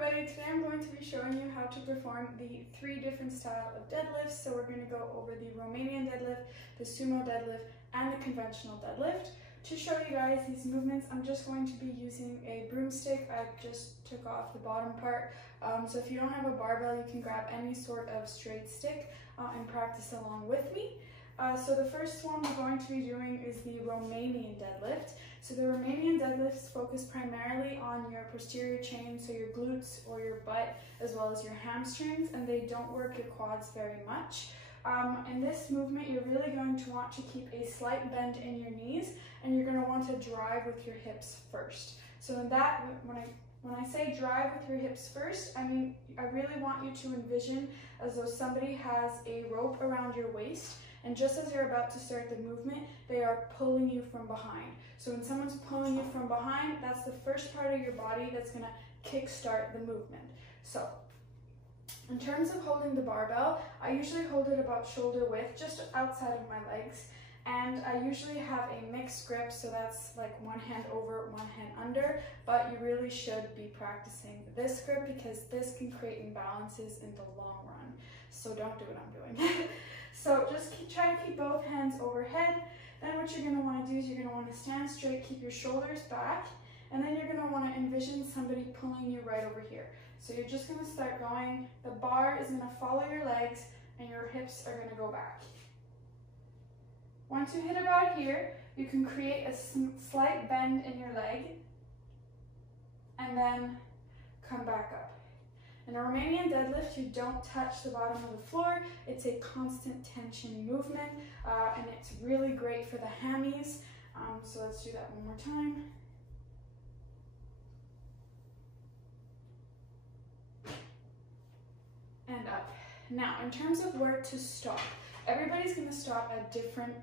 everybody, today I'm going to be showing you how to perform the 3 different styles of deadlifts. So we're going to go over the Romanian deadlift, the sumo deadlift, and the conventional deadlift. To show you guys these movements, I'm just going to be using a broomstick. I just took off the bottom part. So if you don't have a barbell, you can grab any sort of straight stick and practice along with me. So the first one we're going to be doing is the Romanian deadlift. So the Romanian deadlifts focus primarily on your posterior chain, so your glutes or your butt, as well as your hamstrings, and they don't work your quads very much. In this movement, you're really going to want to keep a slight bend in your knees, and you're going to want to drive with your hips first. So in that, when I say drive with your hips first, I mean, I really want you to envision as though somebody has a rope around your waist, and just as you're about to start the movement, they are pulling you from behind. So when someone's pulling you from behind, that's the first part of your body that's gonna kickstart the movement. So, in terms of holding the barbell, I usually hold it about shoulder width, just outside of my legs. And I usually have a mixed grip, so that's like one hand over, one hand under, but you really should be practicing this grip because this can create imbalances in the long run. So don't do what I'm doing. So just try to keep both hands overhead. Then what you're gonna wanna do is you're gonna wanna stand straight, keep your shoulders back, and then you're gonna wanna envision somebody pulling you right over here. So you're just gonna start going, the bar is gonna follow your legs, and your hips are gonna go back. Once you hit about here, you can create a slight bend in your leg, and then come back up. In a Romanian deadlift, you don't touch the bottom of the floor. It's a constant tension movement, and it's really great for the hammies. So let's do that one more time. And up. Now, in terms of where to stop, everybody's gonna stop at different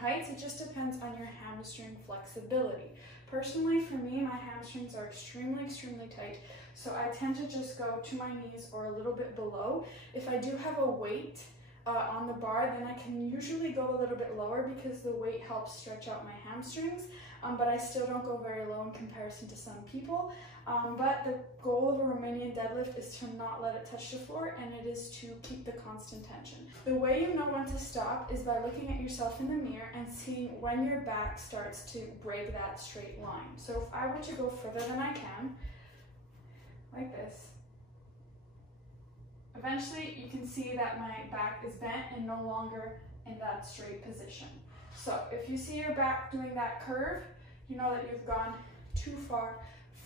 heights. It just depends on your hamstring flexibility. Personally, for me, my hamstrings are extremely tight, so I tend to just go to my knees or a little bit below. If I do have a weight on the bar, then I can usually go a little bit lower because the weight helps stretch out my hamstrings, but I still don't go very low in comparison to some people. But the goal of a Romanian deadlift is to not let it touch the floor, and it is to keep the constant tension. The way you know when to stop is by looking at yourself in the mirror and seeing when your back starts to break that straight line. So if I were to go further than I can, like this, eventually you can see that my back is bent and no longer in that straight position. So if you see your back doing that curve, you know that you've gone too far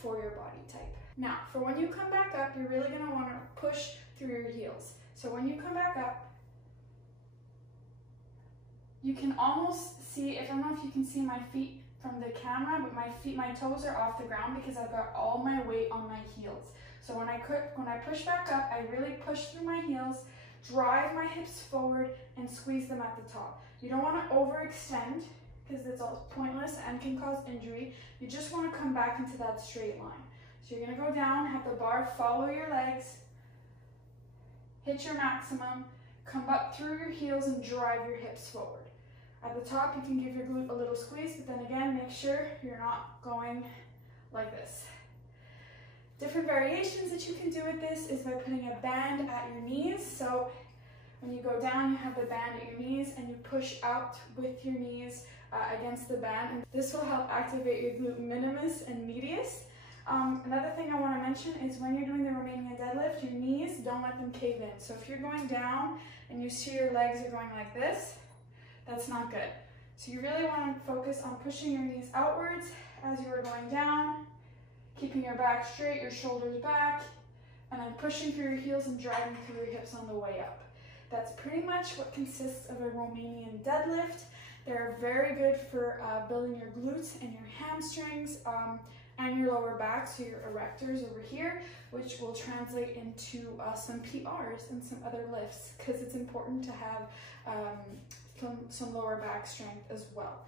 for your body type. Now, for when you come back up, you're really gonna wanna push through your heels. So when you come back up, you can almost see, I don't know if you can see my feet from the camera, but my toes are off the ground because I've got all my weight on my heels. So when I push back up, I really push through my heels, drive my hips forward, and squeeze them at the top. You don't wanna overextend, because it's all pointless and can cause injury. You just want to come back into that straight line. So you're going to go down, have the bar follow your legs, hit your maximum, come up through your heels and drive your hips forward. At the top, you can give your glute a little squeeze, but then again, make sure you're not going like this. Different variations that you can do with this is by putting a band at your knees. So when you go down, you have the band at your knees and you push out with your knees against the band, and this will help activate your glute minimus and medius. Another thing I want to mention is when you're doing the Romanian deadlift, your knees, don't let them cave in. So if you're going down and you see your legs are going like this, that's not good. So you really want to focus on pushing your knees outwards as you are going down, keeping your back straight, your shoulders back, and then pushing through your heels and driving through your hips on the way up. That's pretty much what consists of a Romanian deadlift. They're very good for building your glutes and your hamstrings and your lower back, so your erectors over here, which will translate into some PRs and some other lifts, because it's important to have some lower back strength as well.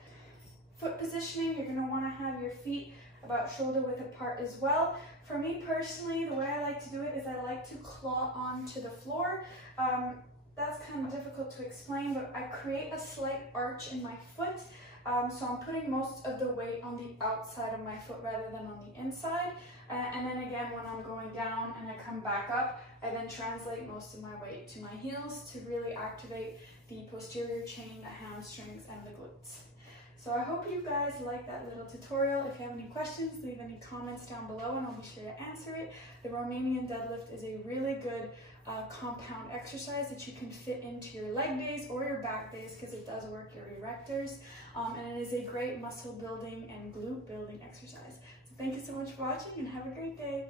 Foot positioning, you're going to want to have your feet about shoulder width apart as well. For me personally, the way I like to do it is I like to claw onto the floor. That's kind of difficult to explain, but I create a slight arch in my foot. So I'm putting most of the weight on the outside of my foot rather than on the inside. And then again, when I'm going down and I come back up, I then translate most of my weight to my heels to really activate the posterior chain, the hamstrings, and the glutes. So I hope you guys like that little tutorial. If you have any questions, leave any comments down below and I'll be sure to answer it. The Romanian deadlift is a really good compound exercise that you can fit into your leg days or your back days because it does work your erectors. And it is a great muscle building and glute building exercise. So thank you so much for watching and have a great day.